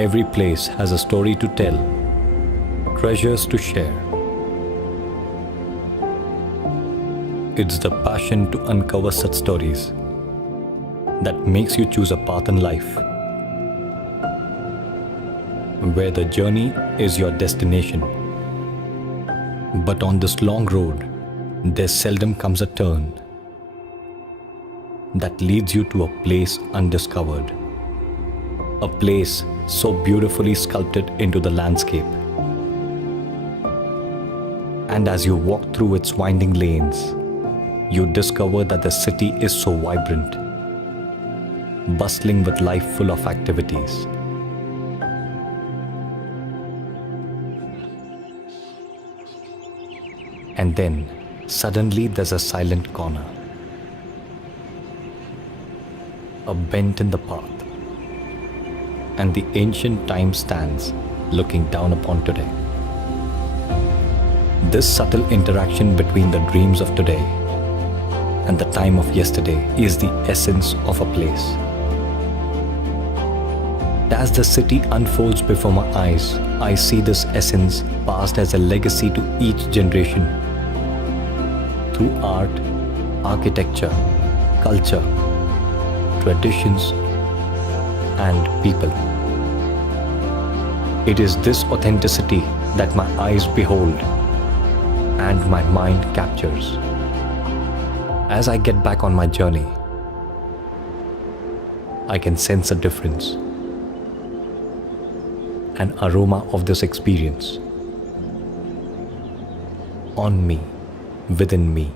Every place has a story to tell, treasures to share. It's the passion to uncover such stories that makes you choose a path in life, where the journey is your destination. But on this long road, there seldom comes a turn that leads you to a place undiscovered, a place so beautifully sculpted into the landscape. And as you walk through its winding lanes, you discover that the city is so vibrant, bustling with life full of activities. And then, suddenly there's a silent corner, a bend in the path, and the ancient time stands looking down upon today. This subtle interaction between the dreams of today and the time of yesterday is the essence of a place. As the city unfolds before my eyes, I see this essence passed as a legacy to each generation through art, architecture, culture, traditions, and people. It is this authenticity that my eyes behold and my mind captures. As I get back on my journey, I can sense a difference, an aroma of this experience on me, within me.